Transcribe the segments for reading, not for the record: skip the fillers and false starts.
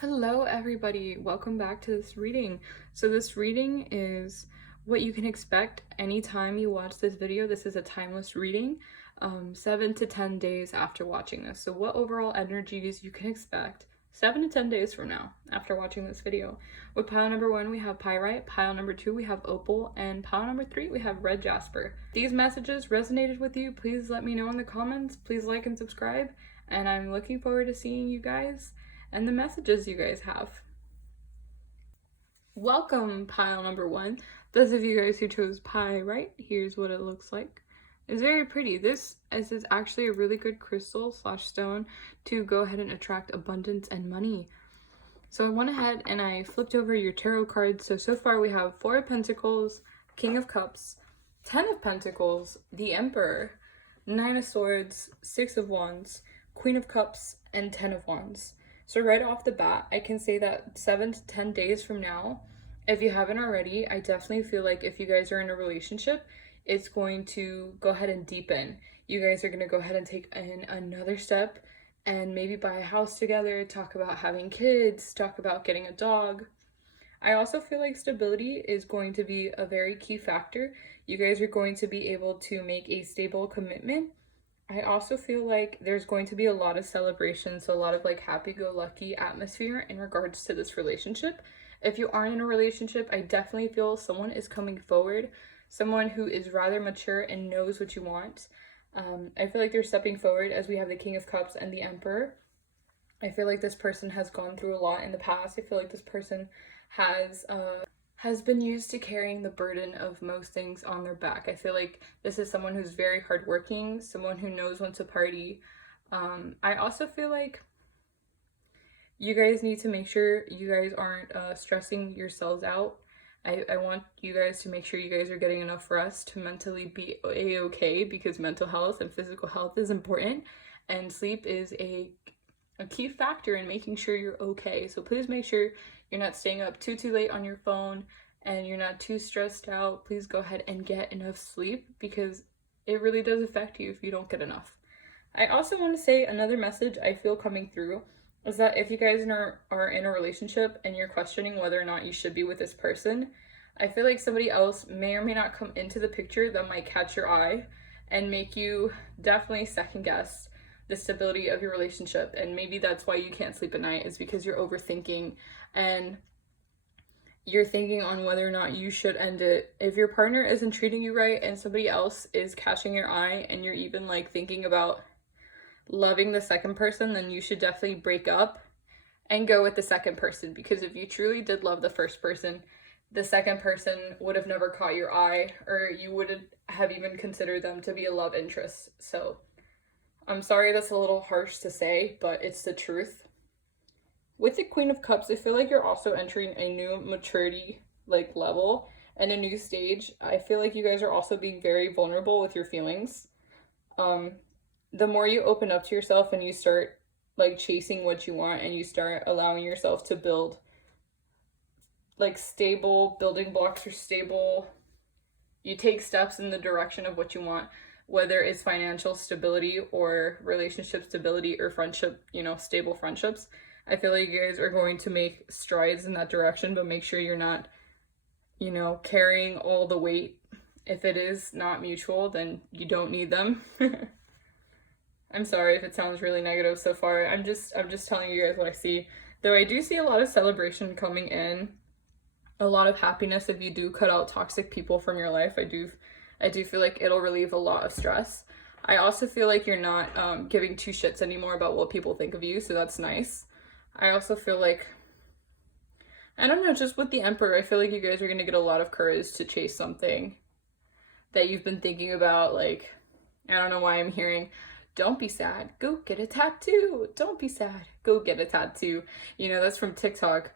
Hello everybody, welcome back to this reading. So this reading is what you can expect anytime you watch this video. This is a timeless reading, 7 to 10 days after watching this. So what overall energies you can expect 7 to 10 days from now after watching this video. With pile number 1 we have pyrite, pile number 2 we have opal, and pile number 3 we have red jasper. If these messages resonated with you, please let me know in the comments. Please like and subscribe, and I'm looking forward to seeing you guys and the messages you guys have. Welcome, pile number 1. Those of you guys who chose pyrite, here's what it looks like. It's very pretty. This is actually a really good crystal / stone to go ahead and attract abundance and money. So I went ahead and I flipped over your tarot cards. So far we have 4 of Pentacles, King of Cups, 10 of Pentacles, the Emperor, 9 of Swords, 6 of Wands, Queen of Cups, and 10 of Wands. So right off the bat, I can say that 7 to 10 days from now, if you haven't already, I definitely feel like if you guys are in a relationship, it's going to go ahead and deepen. You guys are going to go ahead and take in another step and maybe buy a house together, talk about having kids, talk about getting a dog. I also feel like stability is going to be a very key factor. You guys are going to be able to make a stable commitment. I also feel like there's going to be a lot of celebrations, so a lot of like happy-go-lucky atmosphere in regards to this relationship. If you aren't in a relationship, I definitely feel someone is coming forward, someone who is rather mature and knows what you want. I feel like they're stepping forward as we have the King of Cups and the Emperor. I feel like this person has gone through a lot in the past. I feel like this person has been used to carrying the burden of most things on their back. I feel like this is someone who's very hardworking, someone who knows when to party. I also feel like you guys need to make sure you guys aren't stressing yourselves out. I want you guys to make sure you guys are getting enough rest to mentally be a-okay, because mental health and physical health is important, and sleep is a key factor in making sure you're okay. So please make sure you're not staying up too late on your phone and you're not too stressed out. Please go ahead and get enough sleep, because it really does affect you if you don't get enough. I also want to say another message I feel coming through is that if you guys are in a relationship and you're questioning whether or not you should be with this person, I feel like somebody else may or may not come into the picture that might catch your eye and make you definitely second guess the stability of your relationship. And maybe that's why you can't sleep at night, is because you're overthinking and you're thinking on whether or not you should end it. If your partner isn't treating you right and somebody else is catching your eye and you're even like thinking about loving the second person, then you should definitely break up and go with the second person, because if you truly did love the first person, the second person would have never caught your eye, or you wouldn't have even considered them to be a love interest. So I'm sorry that's a little harsh to say, but it's the truth. With the Queen of Cups, I feel like you're also entering a new maturity like level and a new stage. I feel like you guys are also being very vulnerable with your feelings. The more you open up to yourself and you start like chasing what you want and you start allowing yourself to build like stable building blocks, or stable, you take steps in the direction of what you want, whether it's financial stability or relationship stability or friendship, stable friendships. I feel like you guys are going to make strides in that direction, but make sure you're not, carrying all the weight. If it is not mutual, then you don't need them. I'm sorry if it sounds really negative so far. I'm just telling you guys what I see. Though I do see a lot of celebration coming in, a lot of happiness if you do cut out toxic people from your life. I do feel like it'll relieve a lot of stress. I also feel like you're not giving 2 shits anymore about what people think of you, so that's nice. I also feel like, I don't know, just with the Emperor, I feel like you guys are going to get a lot of courage to chase something that you've been thinking about. Like, I don't know why I'm hearing, don't be sad, go get a tattoo. Don't be sad, go get a tattoo. That's from TikTok.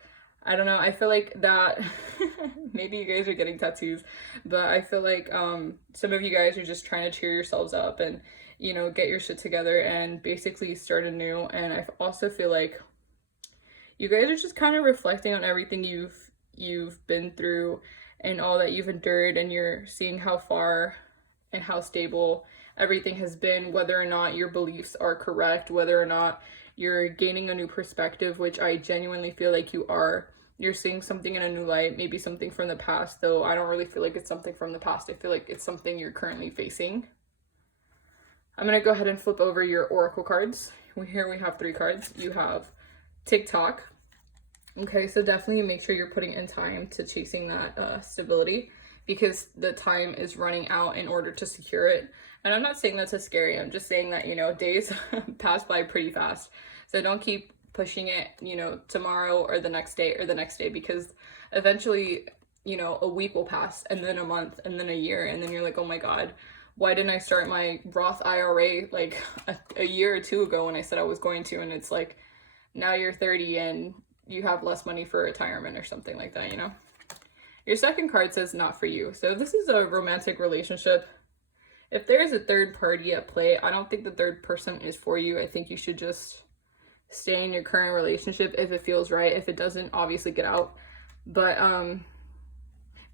I don't know, I feel like that, maybe you guys are getting tattoos, but I feel like some of you guys are just trying to cheer yourselves up and, get your shit together and basically start anew. And I also feel like you guys are just kind of reflecting on everything you've been through and all that you've endured, and you're seeing how far and how stable everything has been, whether or not your beliefs are correct, whether or not You're gaining a new perspective, which I genuinely feel like you are. You're seeing something in a new light, maybe something from the past, though I don't really feel like it's something from the past. I feel like it's something you're currently facing. I'm going to go ahead and flip over your oracle cards. Here we have 3 cards. You have TikTok. Okay, so definitely make sure you're putting in time to chasing that stability, because the time is running out in order to secure it. And I'm not saying that's so scary. I'm just saying that, you know, days pass by pretty fast. So don't keep pushing it, you know, tomorrow or the next day, because eventually, you know, a week will pass, and then a month, and then a year, and then you're like, oh my God, why didn't I start my Roth IRA like a year or 2 ago when I said I was going to? And it's like, now you're 30 and you have less money for retirement or something like that, you know? Your second card says not for you. So this is a romantic relationship. If there's a third party at play, I don't think the third person is for you. I think you should just stay in your current relationship if it feels right. If it doesn't, obviously get out. But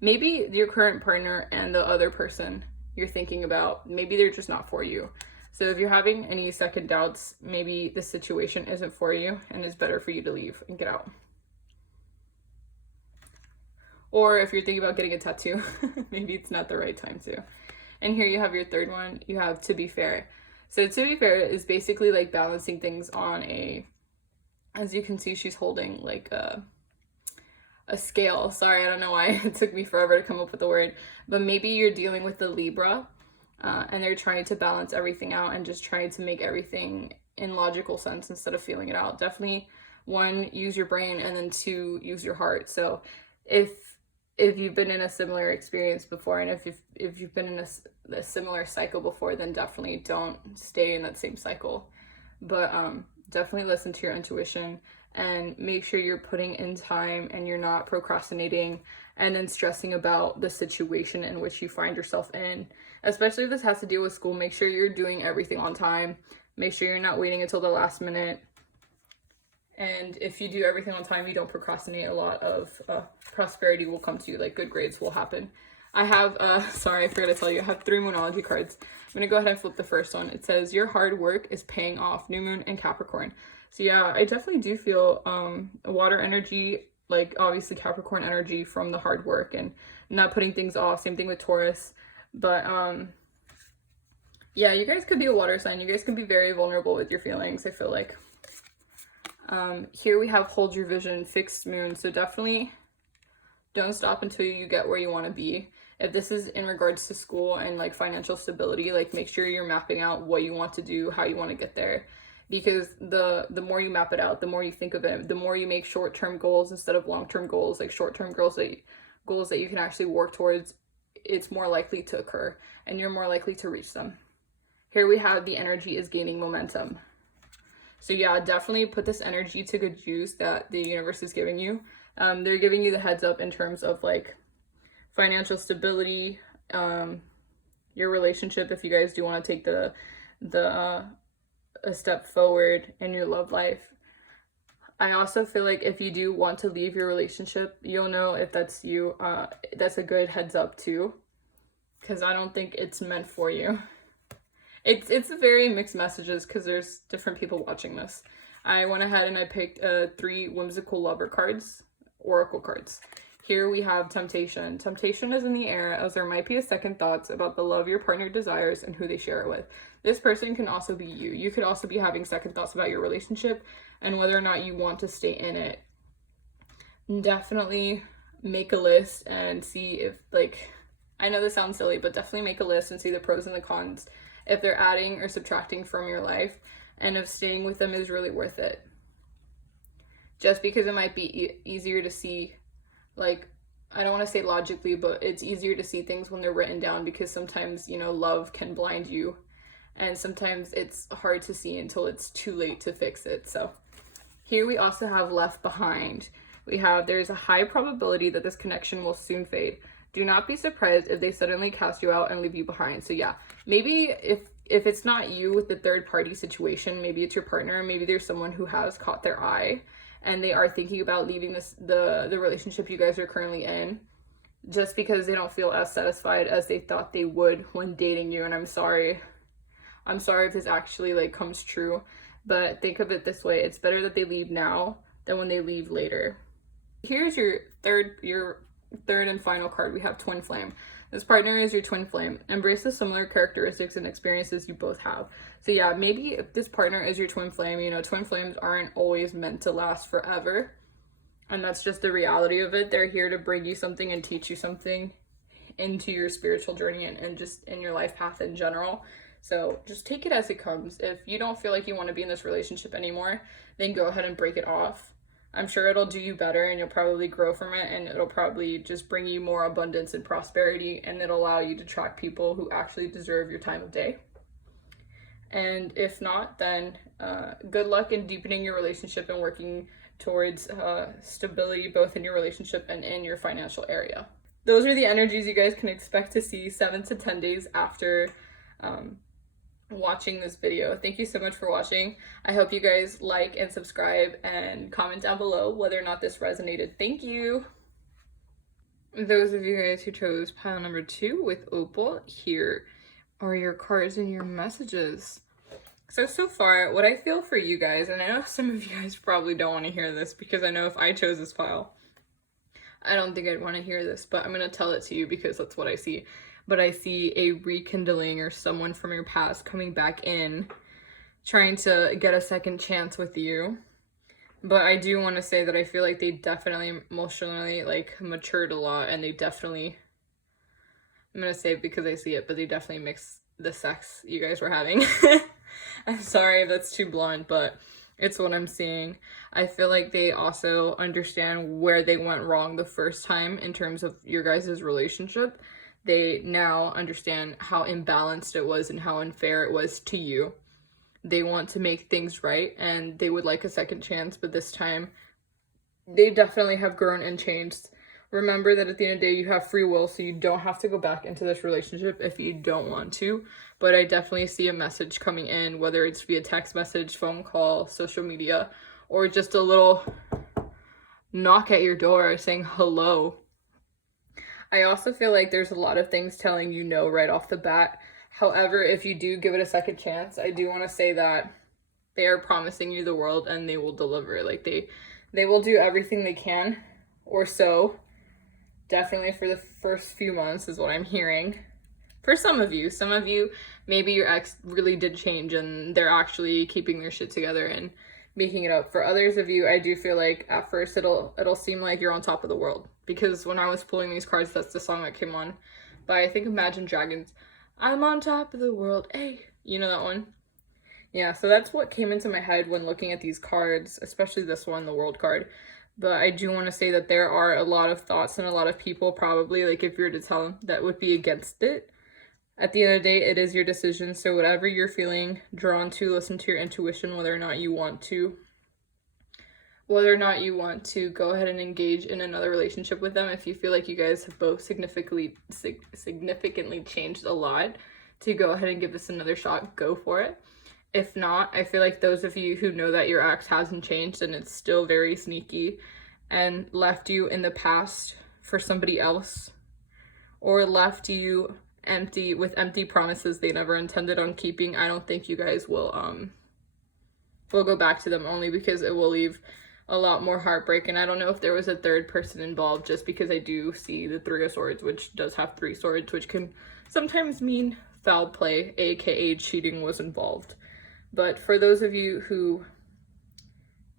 maybe your current partner and the other person you're thinking about, maybe they're just not for you. So if you're having any second doubts, maybe the situation isn't for you and it's better for you to leave and get out. Or if you're thinking about getting a tattoo, maybe it's not the right time to. And here you have your third one. You have to be fair. So to be fair is basically like balancing things on a, as you can see, she's holding like a scale. Sorry, I don't know why it took me forever to come up with the word, but maybe you're dealing with the Libra and they're trying to balance everything out and just trying to make everything in logical sense instead of feeling it out. Definitely 1, use your brain, and then 2, use your heart. So if you've been in a similar experience before, and if you've been in a similar cycle before, then definitely don't stay in that same cycle. But definitely listen to your intuition and make sure you're putting in time and you're not procrastinating and then stressing about the situation in which you find yourself in. Especially if this has to deal with school, make sure you're doing everything on time. Make sure you're not waiting until the last minute. And if you do everything on time, you don't procrastinate, a lot of prosperity will come to you, like good grades will happen. I have, sorry, I forgot to tell you, I have 3 Monology cards. I'm going to go ahead and flip the first one. It says, your hard work is paying off, New Moon and Capricorn. So yeah, I definitely do feel a water energy, like obviously Capricorn energy from the hard work and not putting things off. Same thing with Taurus. But yeah, you guys could be a water sign. You guys can be very vulnerable with your feelings, I feel like. Here we have hold your vision, fixed moon. So definitely don't stop until you get where you want to be. If this is in regards to school and like financial stability, like make sure you're mapping out what you want to do, how you want to get there. Because the more you map it out, the more you think of it, the more you make short-term goals instead of long-term goals, like short-term goals that you can actually work towards, it's more likely to occur and you're more likely to reach them. Here we have the energy is gaining momentum. So yeah, definitely put this energy to good use that the universe is giving you. They're giving you the heads up in terms of like financial stability, your relationship, if you guys do want to take a step forward in your love life. I also feel like if you do want to leave your relationship, you'll know if that's you. That's a good heads up too, because I don't think it's meant for you. It's very mixed messages because there's different people watching this. I went ahead and I picked 3 Whimsical Lover cards, Oracle cards. Here we have temptation. Temptation is in the air, as there might be a second thoughts about the love your partner desires and who they share it with. This person can also be you. You could also be having second thoughts about your relationship and whether or not you want to stay in it. Definitely make a list and see if, like, I know this sounds silly, but definitely make a list and see the pros and the cons, if they're adding or subtracting from your life, and if staying with them is really worth it. Just because it might be easier to see, like, I don't want to say logically, but it's easier to see things when they're written down, because sometimes, you know, love can blind you, and sometimes it's hard to see until it's too late to fix it. So here we also have left behind. We have, there's a high probability that this connection will soon fade. Do not be surprised if they suddenly cast you out and leave you behind. So yeah, maybe if it's not you with the third party situation, maybe it's your partner, maybe there's someone who has caught their eye and they are thinking about leaving the relationship you guys are currently in, just because they don't feel as satisfied as they thought they would when dating you. And I'm sorry if this actually like comes true, But think of it this way. It's better that they leave now than when they leave later. Here's your third and final card. We have Twin Flame. This partner is your twin flame. Embrace the similar characteristics and experiences you both have. So yeah, maybe if this partner is your twin flame, you know, twin flames aren't always meant to last forever. And that's just the reality of it. They're here to bring you something and teach you something into your spiritual journey and just in your life path in general. So just take it as it comes. If you don't feel like you want to be in this relationship anymore, then go ahead and break it off. I'm sure it'll do you better and you'll probably grow from it, and it'll probably just bring you more abundance and prosperity, and it'll allow you to attract people who actually deserve your time of day. And if not, then good luck in deepening your relationship and working towards stability both in your relationship and in your financial area. Those are the energies you guys can expect to see 7 to 10 days after watching this video. Thank you so much for watching. I hope you guys like and subscribe and comment down below whether or not this resonated. Thank you. Those of you guys who chose pile number 2 with Opal, here are your cards and your messages. So far, what I feel for you guys, and I know some of you guys probably don't want to hear this because I know if I chose this pile, I don't think I'd want to hear this, but I'm going to tell it to you because that's what I see. But I see a rekindling or someone from your past coming back in, trying to get a second chance with you. But I do want to say that I feel like they definitely emotionally like matured a lot, and they definitely, I'm going to say it because I see it, but they definitely mix the sex you guys were having. I'm sorry if that's too blunt, but it's what I'm seeing. I feel like they also understand where they went wrong the first time in terms of your guys' relationship. They now understand how imbalanced it was and how unfair it was to you. They want to make things right, and they would like a second chance, but this time they definitely have grown and changed. Remember that at the end of the day, you have free will, so you don't have to go back into this relationship if you don't want to. But I definitely see a message coming in, whether it's via text message, phone call, social media, or just a little knock at your door saying hello. I also feel like there's a lot of things telling you no right off the bat. However, if you do give it a second chance, I do want to say that they are promising you the world and they will deliver. Like they will do everything they can, or so. Definitely for the first few months is what I'm hearing. For some of you, maybe your ex really did change and they're actually keeping their shit together and making it up. For others of you, I do feel like at first it'll seem like you're on top of the world, because when I was pulling these cards, that's the song that came on by, I think, Imagine Dragons. I'm on top of the world, hey, you know that one? Yeah, so that's what came into my head when looking at these cards, especially this one, the World card. But I do want to say that there are a lot of thoughts and a lot of people probably, like if you were to tell them, that would be against it. At the end of the day, it is your decision. So whatever you're feeling drawn to, listen to your intuition, whether or not you want to go ahead and engage in another relationship with them. If you feel like you guys have both significantly changed a lot, to go ahead and give this another shot, go for it. If not, I feel like those of you who know that your ex hasn't changed and it's still very sneaky and left you in the past for somebody else, or left you empty promises they never intended on keeping, I don't think you guys will go back to them, only because it will leave a lot more heartbreak. And I don't know if there was a third person involved, just because I do see the 3 of Swords, which does have 3 swords, which can sometimes mean foul play, aka cheating was involved. But for those of you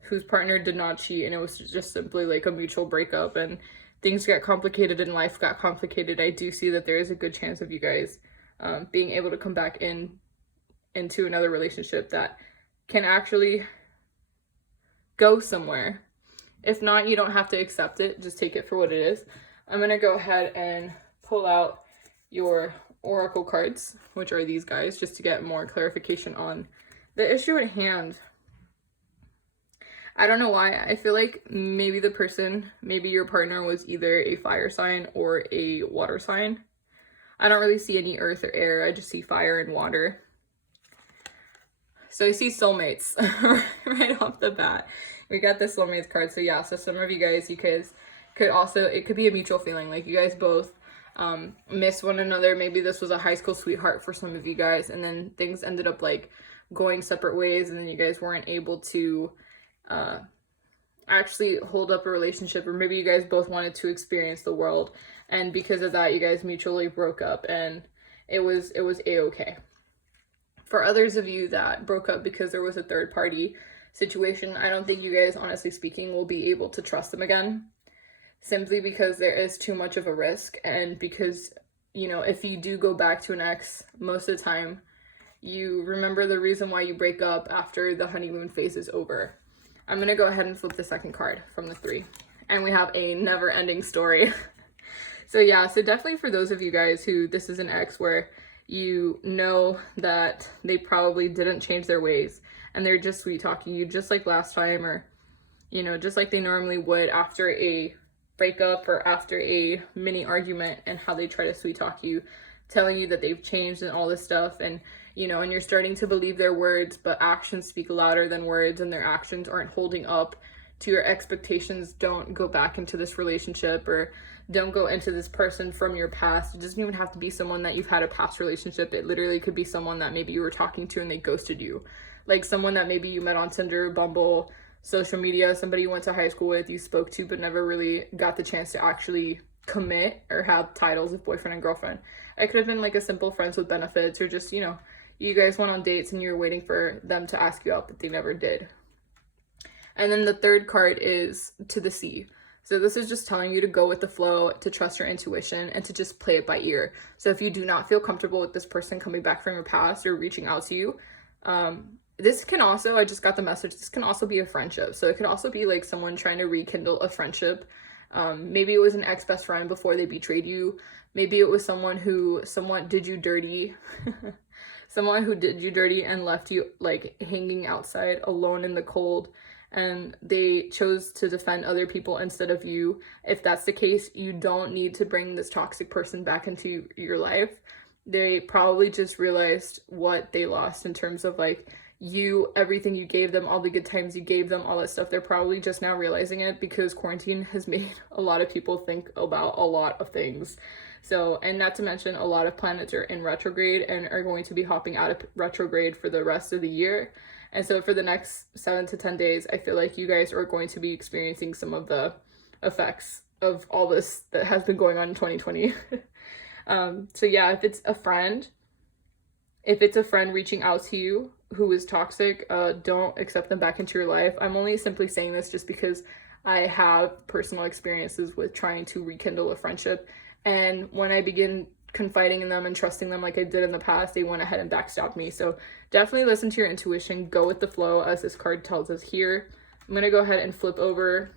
whose partner did not cheat and it was just simply like a mutual breakup and things got complicated and life got complicated, I do see that there is a good chance of you guys being able to come back into another relationship that can actually go somewhere. If not, you don't have to accept it. Just take it for what it is. I'm going to go ahead and pull out your oracle cards, which are these guys, just to get more clarification on the issue at hand. I don't know why. I feel like maybe your partner was either a fire sign or a water sign. I don't really see any earth or air. I just see fire and water. So I see soulmates right off the bat. We got the soulmates card. So yeah, so some of you guys could also, it could be a mutual feeling. Like you guys both miss one another. Maybe this was a high school sweetheart for some of you guys, and then things ended up like going separate ways, and then you guys weren't able to actually hold up a relationship, or maybe you guys both wanted to experience the world, and because of that you guys mutually broke up, and it was a-okay. For others of you that broke up because there was a third party situation, I don't think you guys, honestly speaking, will be able to trust them again, simply because there is too much of a risk, and because, you know, if you do go back to an ex, most of the time you remember the reason why you break up after the honeymoon phase is over. I'm gonna go ahead and flip the second card from the 3, and we have a never-ending story. So yeah, so definitely for those of you guys who this is an ex where you know that they probably didn't change their ways and they're just sweet talking you just like last time, or, you know, just like they normally would after a breakup or after a mini argument, and how they try to sweet talk you, telling you that they've changed and all this stuff, and, you know, and you're starting to believe their words, but actions speak louder than words, and their actions aren't holding up to your expectations. Don't go back into this relationship, or don't go into this person from your past. It doesn't even have to be someone that you've had a past relationship. It literally could be someone that maybe you were talking to and they ghosted you. Like someone that maybe you met on Tinder, Bumble, social media, somebody you went to high school with, you spoke to, but never really got the chance to actually commit or have titles of boyfriend and girlfriend. It could have been like a simple friends with benefits, or just, you know, you guys went on dates and you were waiting for them to ask you out, but they never did. And then the third card is to the sea. So this is just telling you to go with the flow, to trust your intuition, and to just play it by ear. So if you do not feel comfortable with this person coming back from your past or reaching out to you, this can also, I just got the message, this can also be a friendship. So it could also be like someone trying to rekindle a friendship. Maybe it was an ex-best friend before they betrayed you. Maybe it was someone who somewhat did you dirty. Someone who did you dirty and left you like hanging outside alone in the cold, and they chose to defend other people instead of you. If that's the case, you don't need to bring this toxic person back into your life. They probably just realized what they lost in terms of like you, everything you gave them, all the good times you gave them, all that stuff. They're probably just now realizing it, because quarantine has made a lot of people think about a lot of things. So, and not to mention, a lot of planets are in retrograde and are going to be hopping out of retrograde for the rest of the year. And so for the next 7 to 10 days, I feel like you guys are going to be experiencing some of the effects of all this that has been going on in 2020. So yeah, if it's a friend reaching out to you who is toxic, don't accept them back into your life. I'm only simply saying this just because I have personal experiences with trying to rekindle a friendship. And when I begin confiding in them and trusting them like I did in the past, they went ahead and backstabbed me. So definitely listen to your intuition, go with the flow, as this card tells us here. I'm going to go ahead and flip over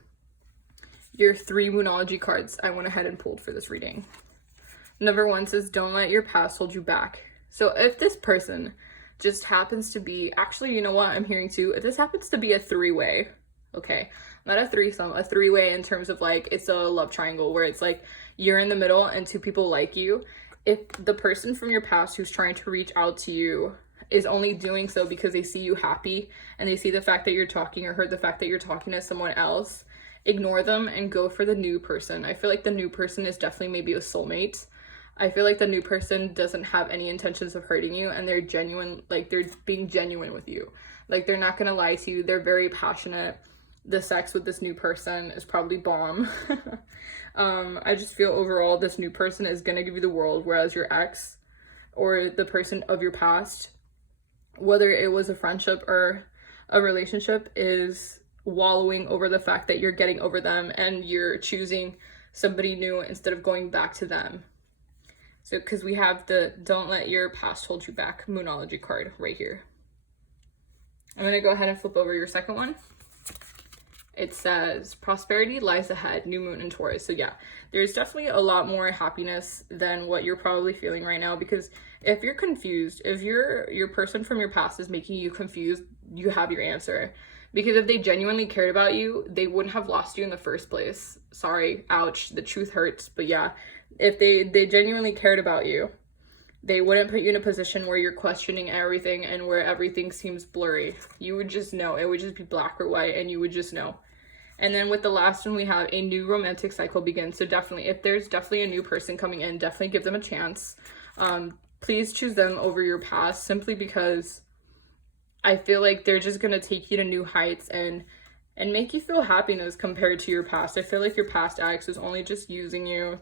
your 3 Monology cards I went ahead and pulled for this reading. Number 1 says, don't let your past hold you back. So if this person just happens to be, actually, you know what I'm hearing too, if this happens to be a 3-way, okay, not a threesome, a 3-way in terms of like, it's a love triangle where it's like, you're in the middle and 2 people like you. If the person from your past who's trying to reach out to you is only doing so because they see you happy and they see the fact that you're talking, or heard the fact that you're talking to someone else, ignore them and go for the new person. I feel like the new person is definitely maybe a soulmate. I feel like the new person doesn't have any intentions of hurting you, and they're genuine, like they're being genuine with you. Like they're not gonna lie to you. They're very passionate. The sex with this new person is probably bomb. I just feel overall this new person is gonna give you the world, whereas your ex or the person of your past, whether it was a friendship or a relationship, is wallowing over the fact that you're getting over them and you're choosing somebody new instead of going back to them. So because we have the don't let your past hold you back Monology card right here. I'm going to go ahead and flip over your second one. It says, prosperity lies ahead, new moon in Taurus. So yeah, there's definitely a lot more happiness than what you're probably feeling right now, because if you're confused, if your person from your past is making you confused, you have your answer. Because if they genuinely cared about you, they wouldn't have lost you in the first place. Sorry, ouch, the truth hurts. But yeah, if they genuinely cared about you, they wouldn't put you in a position where you're questioning everything and where everything seems blurry. You would just know. It would just be black or white, and you would just know. And then with the last one, we have a new romantic cycle begins. So definitely, if there's definitely a new person coming in, definitely give them a chance. Please choose them over your past, simply because I feel like they're just gonna take you to new heights and make you feel happiness compared to your past. I feel like your past ex is only just using you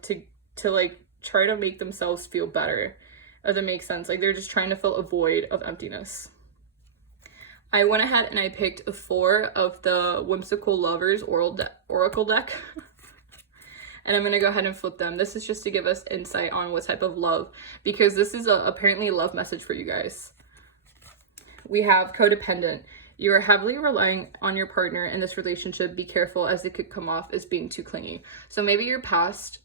to like try to make themselves feel better. If that makes sense. Like they're just trying to fill a void of emptiness. I went ahead and I picked 4 of the Whimsical Lovers Oracle deck. And I'm going to go ahead and flip them. This is just to give us insight on what type of love, because this is apparently a love message for you guys. We have codependent. You are heavily relying on your partner in this relationship. Be careful, as it could come off as being too clingy. So maybe your past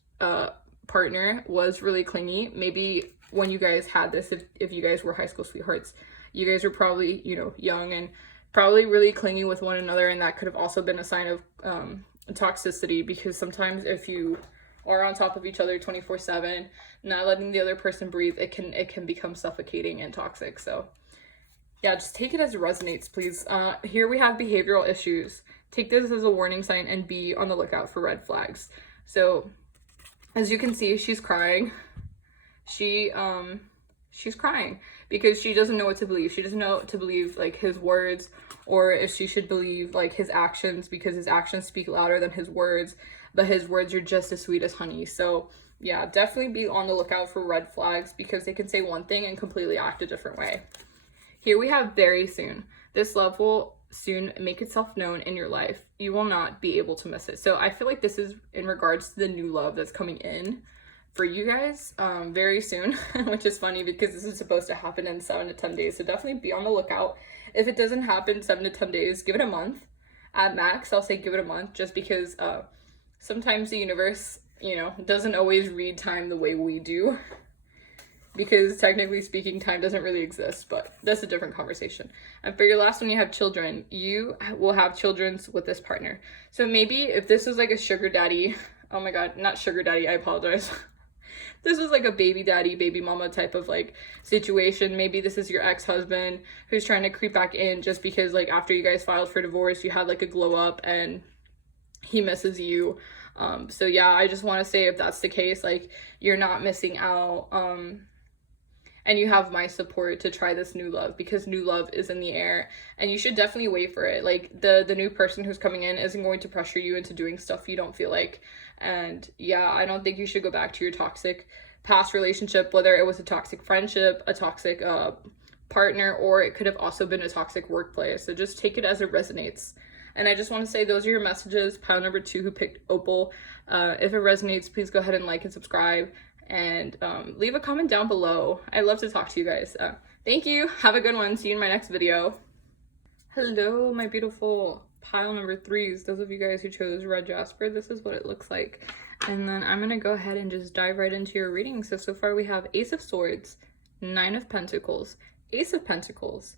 partner was really clingy. Maybe when you guys had this, if you guys were high school sweethearts, you guys were probably, you know, young and probably really clingy with one another, and that could have also been a sign of toxicity, because sometimes if you are on top of each other 24/7, not letting the other person breathe, it can become suffocating and toxic. So yeah, just take it as it resonates, please. Here we have behavioral issues. Take this as a warning sign and be on the lookout for red flags. So as you can see, she's crying. She's crying because she doesn't know what to believe. She doesn't know what to believe, like his words, or if she should believe like his actions, because his actions speak louder than his words, but his words are just as sweet as honey. So yeah, definitely be on the lookout for red flags, because they can say one thing and completely act a different way. Here we have very soon. This love will soon make itself known in your life. You will not be able to miss it. So I feel like this is in regards to the new love that's coming in for you guys very soon, which is funny because this is supposed to happen in 7 to 10 days. So definitely be on the lookout. If it doesn't happen 7 to 10 days, give it a month. At max, I'll say give it a month, just because sometimes the universe, you know, doesn't always read time the way we do. Because technically speaking, time doesn't really exist, but that's a different conversation. And for your last one, you have children. You will have children with this partner. So maybe if this was like a sugar daddy, oh my god, not sugar daddy, I apologize. This was like a baby daddy, baby mama type of like situation. Maybe this is your ex-husband who's trying to creep back in just because like after you guys filed for divorce, you had like a glow up and he misses you. So yeah, I just want to say, if that's the case, like you're not missing out. And you have my support to try this new love, because new love is in the air and you should definitely wait for it. Like the new person who's coming in isn't going to pressure you into doing stuff you don't feel like. And yeah, I don't think you should go back to your toxic past relationship, whether it was a toxic friendship, a toxic partner, or it could have also been a toxic workplace. So just take it as it resonates. And I just want to say, those are your messages. Pile number 2 who picked Opal. If it resonates, please go ahead and like and subscribe. And leave a comment down below. I love to talk to you guys. Thank you. Have a good one. See you in my next video. Hello, my beautiful pile number 3s. Those of you guys who chose Red Jasper, this is what it looks like. And then I'm going to go ahead and just dive right into your reading. So far we have Ace of Swords, 9 of Pentacles, Ace of Pentacles,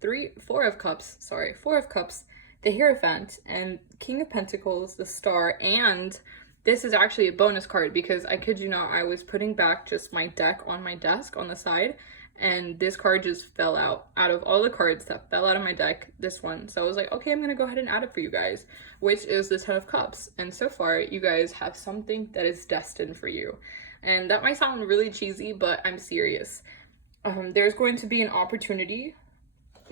4 of Cups, the Hierophant, and King of Pentacles, the Star, and this is actually a bonus card, because I kid you not, I was putting back just my deck on my desk on the side, and this card just fell out of all the cards that fell out of my deck, this one. So I was like, okay, I'm gonna go ahead and add it for you guys, which is the 10 of Cups. And so far, you guys have something that is destined for you. And that might sound really cheesy, but I'm serious. There's going to be an opportunity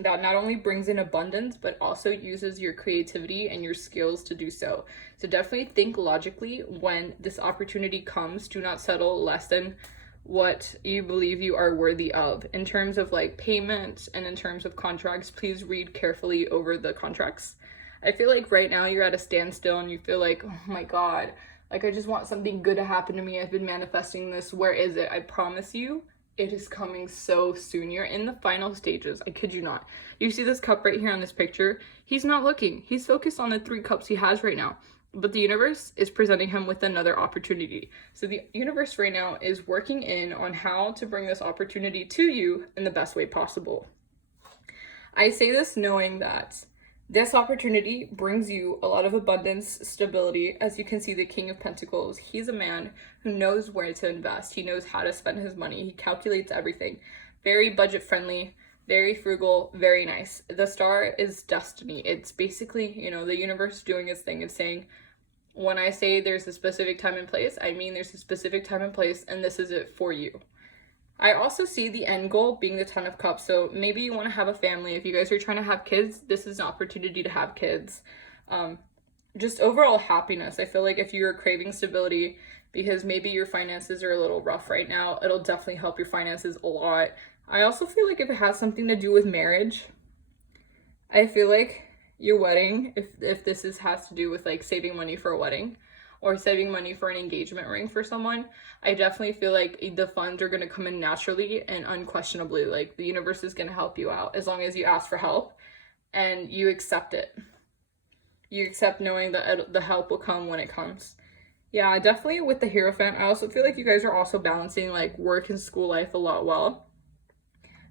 that not only brings in abundance, but also uses your creativity and your skills to do so. So definitely think logically when this opportunity comes. Do not settle less than what you believe you are worthy of. In terms of like payments and in terms of contracts, please read carefully over the contracts. I feel like right now you're at a standstill and you feel like, oh my god, like I just want something good to happen to me. I've been manifesting this. Where is it? I promise you, it is coming so soon. You're in the final stages. I kid you not. You see this cup right here on this picture? He's not looking. He's focused on the 3 cups he has right now. But the universe is presenting him with another opportunity. So the universe right now is working in on how to bring this opportunity to you in the best way possible. I say this knowing that this opportunity brings you a lot of abundance, stability. As you can see, the King of Pentacles, he's a man who knows where to invest. He knows how to spend his money. He calculates everything. Very budget friendly, very frugal, very nice. The Star is destiny. It's basically, you know, the universe doing its thing. It's saying, when I say there's a specific time and place, I mean there's a specific time and place, and this is it for you. I also see the end goal being the Ten of Cups. So maybe you want to have a family. If you guys are trying to have kids, this is an opportunity to have kids. Just overall happiness. I feel like if you're craving stability because maybe your finances are a little rough right now, it'll definitely help your finances a lot. I also feel like if it has something to do with marriage, I feel like your wedding, if this has to do with like saving money for a wedding or saving money for an engagement ring for someone, I definitely feel like the funds are going to come in naturally and unquestionably. Like the universe is going to help you out as long as you ask for help and you accept it. You accept knowing that the help will come when it comes. Yeah, definitely with the Hierophant, I also feel like you guys are also balancing like work and school life a lot well.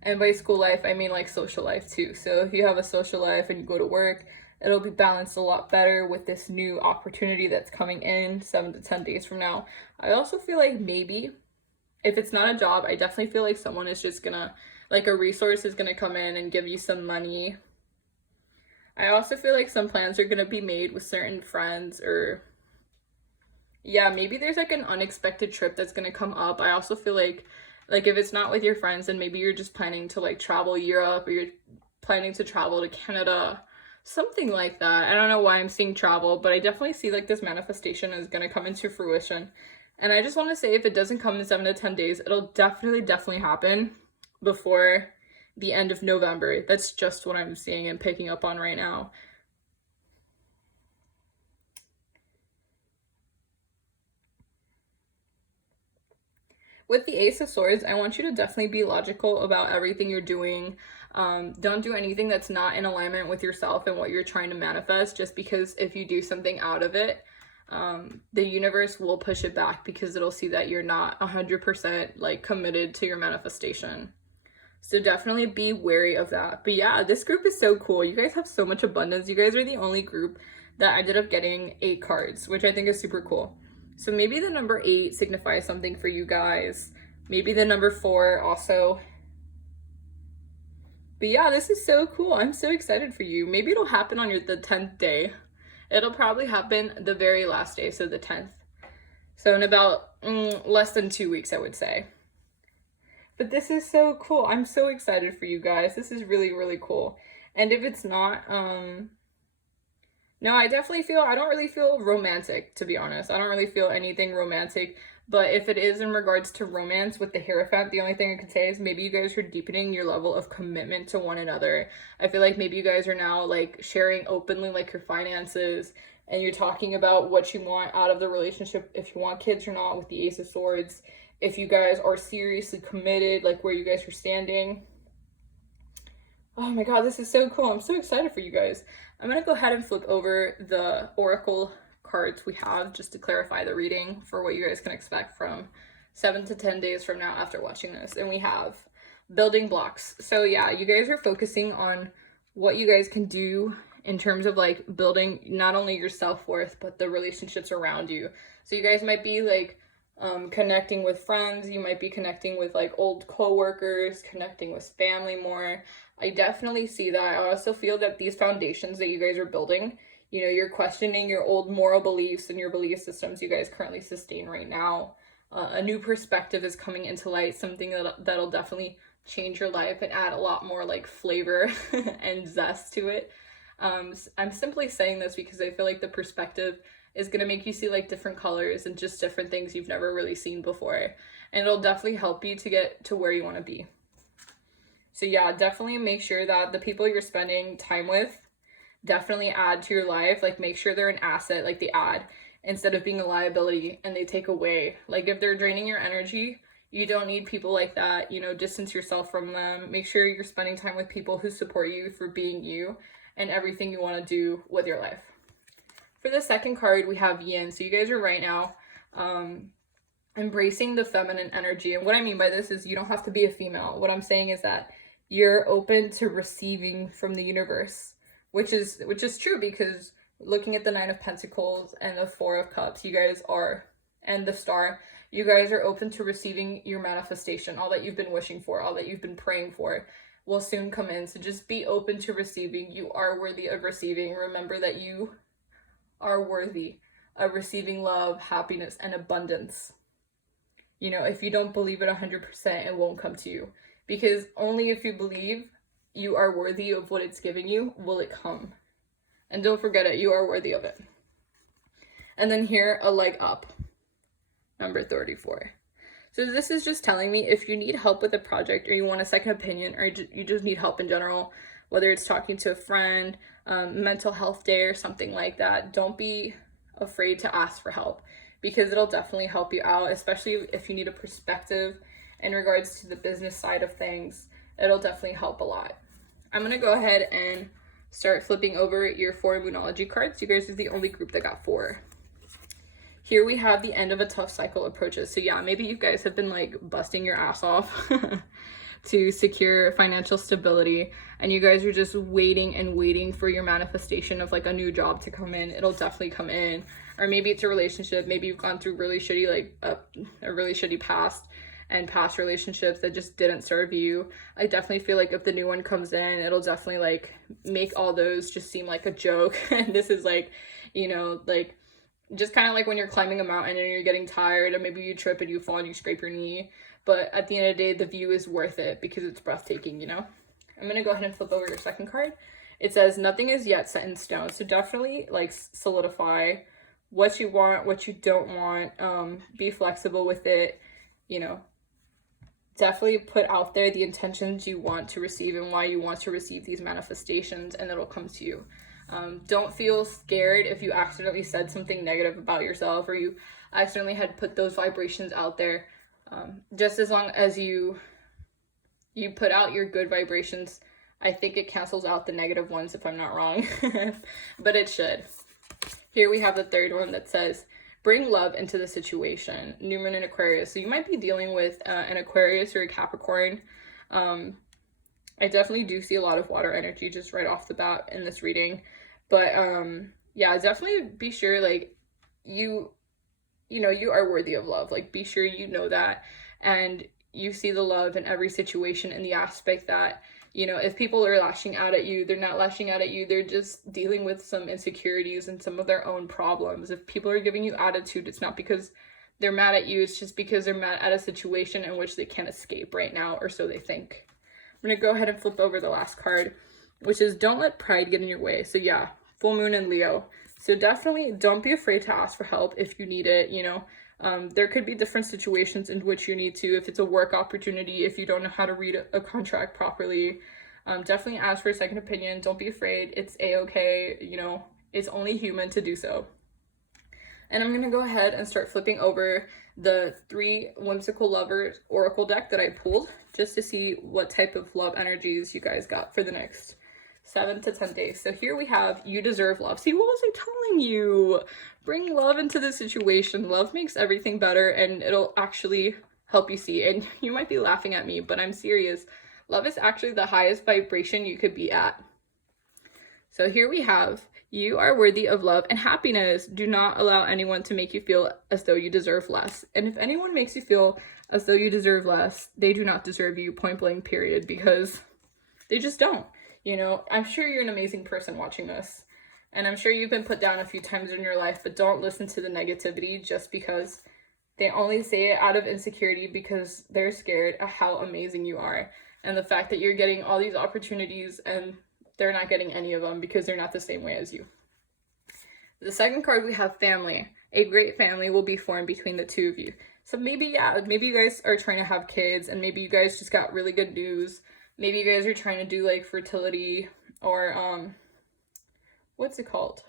And by school life, I mean like social life too. So if you have a social life and you go to work, it'll be balanced a lot better with this new opportunity that's coming in 7 to 10 days from now. I also feel like maybe if it's not a job, I definitely feel like someone is just gonna, like a resource is gonna come in and give you some money. I also feel like some plans are gonna be made with certain friends, or yeah, maybe there's like an unexpected trip that's gonna come up. I also feel like if it's not with your friends, then maybe you're just planning to like travel Europe, or you're planning to travel to Canada, something like that. I don't know why I'm seeing travel, but I definitely see like this manifestation is gonna come into fruition. And I just want to say, if it doesn't come in 7 to 10 days, it'll definitely happen before the end of November. That's just what I'm seeing and picking up on right now. With the Ace of Swords, I want you to definitely be logical about everything you're doing. Don't do anything that's not in alignment with yourself and what you're trying to manifest, just because if you do something out of it, the universe will push it back because it'll see that you're not 100% like committed to your manifestation. So definitely be wary of that. But yeah, this group is so cool. You guys have so much abundance. You guys are the only group that ended up getting 8 cards, which I think is super cool. So maybe the number 8 signifies something for you guys. Maybe the number 4 also. But yeah, this is so cool. I'm so excited for you. Maybe it'll happen on the 10th day. It'll probably happen the very last day, so the 10th. So in about less than 2 weeks, I would say. But this is so cool. I'm so excited for you guys. This is really, really cool. And if it's not, no, I don't really feel romantic, to be honest. I don't really feel anything romantic. But if it is in regards to romance with the Hierophant, the only thing I could say is maybe you guys are deepening your level of commitment to one another. I feel like maybe you guys are now like sharing openly like your finances, and you're talking about what you want out of the relationship, if you want kids or not, with the Ace of Swords. If you guys are seriously committed, like where you guys are standing. Oh my god, this is so cool. I'm so excited for you guys. I'm going to go ahead and flip over the Oracle cards we have just to clarify the reading for what you guys can expect from 7 to 10 days from now after watching this. And we have building blocks. So yeah, you guys are focusing on what you guys can do in terms of like building not only your self-worth, but the relationships around you. So you guys might be like connecting with friends, you might be connecting with like old co-workers, connecting with family more. I definitely see that. I also feel that these foundations that you guys are building, you know, you're questioning your old moral beliefs and your belief systems you guys currently sustain right now. A new perspective is coming into light, something that'll definitely change your life and add a lot more like flavor and zest to it. I'm simply saying this because I feel like the perspective is going to make you see like different colors and just different things you've never really seen before. And it'll definitely help you to get to where you want to be. So yeah, definitely make sure that the people you're spending time with definitely add to your life. Like make sure they're an asset, like they add, instead of being a liability and they take away. Like if they're draining your energy, you don't need people like that. You know, distance yourself from them. Make sure you're spending time with people who support you for being you and everything you want to do with your life. For the second card, we have Yin. So you guys are right now embracing the feminine energy. And what I mean by this is you don't have to be a female. What I'm saying is that you're open to receiving from the universe, which is true, because looking at the 9 of Pentacles and the 4 of Cups, you guys are, and the Star, you guys are open to receiving your manifestation. All that you've been wishing for, all that you've been praying for will soon come in. So just be open to receiving. You are worthy of receiving. Remember that you are worthy of receiving love, happiness, and abundance. You know, if you don't believe it 100%, it won't come to you. Because only if you believe you are worthy of what it's giving you will it come. And don't forget it, you are worthy of it. And then here, a leg up, number 34. So this is just telling me if you need help with a project, or you want a second opinion, or you just need help in general, whether it's talking to a friend, mental health day or something like that, don't be afraid to ask for help, because it'll definitely help you out, especially if you need a perspective in regards to the business side of things. It'll definitely help a lot. I'm going to go ahead and start flipping over your 4 Monology cards. You guys are the only group that got 4. Here we have the end of a tough cycle approaches. So yeah, maybe you guys have been like busting your ass off to secure financial stability, and you guys are just waiting and waiting for your manifestation of like a new job to come in. It'll definitely come in. Or maybe it's a relationship. Maybe you've gone through really shitty, like a really shitty past relationships that just didn't serve you. I definitely feel like if the new one comes in, it'll definitely like make all those just seem like a joke. And this is like, you know, like just kind of like when you're climbing a mountain and you're getting tired, and maybe you trip and you fall and you scrape your knee, but at the end of the day, the view is worth it because it's breathtaking, you know? I'm gonna go ahead and flip over your second card. It says nothing is yet set in stone. So definitely like solidify what you want, what you don't want, be flexible with it, you know, definitely put out there the intentions you want to receive and why you want to receive these manifestations, and it'll come to you. Don't feel scared if you accidentally said something negative about yourself, or you accidentally had put those vibrations out there. Just as long as you put out your good vibrations, I think it cancels out the negative ones, if I'm not wrong. But it should. Here we have the third one that says, bring love into the situation. New moon in Aquarius. So you might be dealing with an Aquarius or a Capricorn. I definitely do see a lot of water energy just right off the bat in this reading. But yeah, definitely be sure like you know, you are worthy of love. Like be sure you know that, and you see the love in every situation, in the aspect that, you know, if people are lashing out at you, they're not lashing out at you. They're just dealing with some insecurities and some of their own problems. If people are giving you attitude, it's not because they're mad at you. It's just because they're mad at a situation in which they can't escape right now, or so they think. I'm going to go ahead and flip over the last card, which is don't let pride get in your way. So yeah, full moon in Leo. So definitely don't be afraid to ask for help if you need it, you know. There could be different situations in which you need to, if it's a work opportunity, if you don't know how to read a contract properly, definitely ask for a second opinion. Don't be afraid. It's a-okay, you know, it's only human to do so. And I'm going to go ahead and start flipping over the 3 Whimsical Lover Oracle deck that I pulled, just to see what type of love energies you guys got for the next 7 to 10 days. So here we have, you deserve love. See, what was I telling you? Bring love into the situation. Love makes everything better, and it'll actually help you see. And you might be laughing at me, but I'm serious. Love is actually the highest vibration you could be at. So here we have, you are worthy of love and happiness. Do not allow anyone to make you feel as though you deserve less. And if anyone makes you feel as though you deserve less, they do not deserve you, point blank, period, because they just don't. You know, I'm sure you're an amazing person watching this, and I'm sure you've been put down a few times in your life, but don't listen to the negativity just because they only say it out of insecurity, because they're scared of how amazing you are, and the fact that you're getting all these opportunities and they're not getting any of them because they're not the same way as you. The second card, we have family. A great family will be formed between the two of you. So maybe, yeah, maybe you guys are trying to have kids, and maybe you guys just got really good news. Maybe you guys are trying to do like fertility, or what's it called?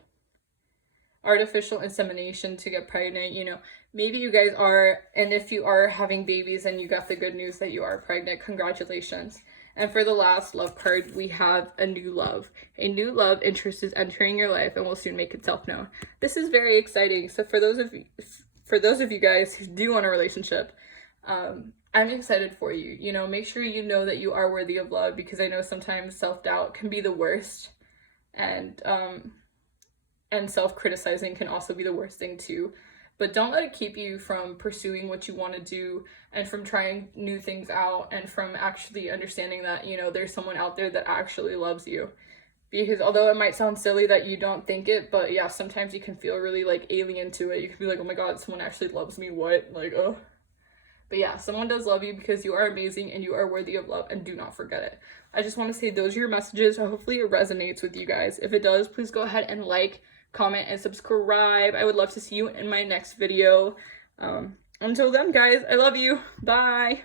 Artificial insemination to get pregnant, you know. Maybe you guys are, and if you are having babies and you got the good news that you are pregnant, congratulations. And for the last love card, we have a new love. A new love interest is entering your life and will soon make itself known. This is very exciting. So for those of you guys who do want a relationship, I'm excited for you. You know, make sure you know that you are worthy of love, because I know sometimes self-doubt can be the worst, and self-criticizing can also be the worst thing too. But don't let it keep you from pursuing what you want to do, and from trying new things out, and from actually understanding that, you know, there's someone out there that actually loves you. Because although it might sound silly that you don't think it, but yeah, sometimes you can feel really like alien to it. You can be like, oh my god, someone actually loves me, what? Like, oh. But yeah, someone does love you because you are amazing and you are worthy of love, and do not forget it. I just want to say those are your messages. So hopefully it resonates with you guys. If it does, please go ahead and like, comment, and subscribe. I would love to see you in my next video. Until then, guys, I love you. Bye.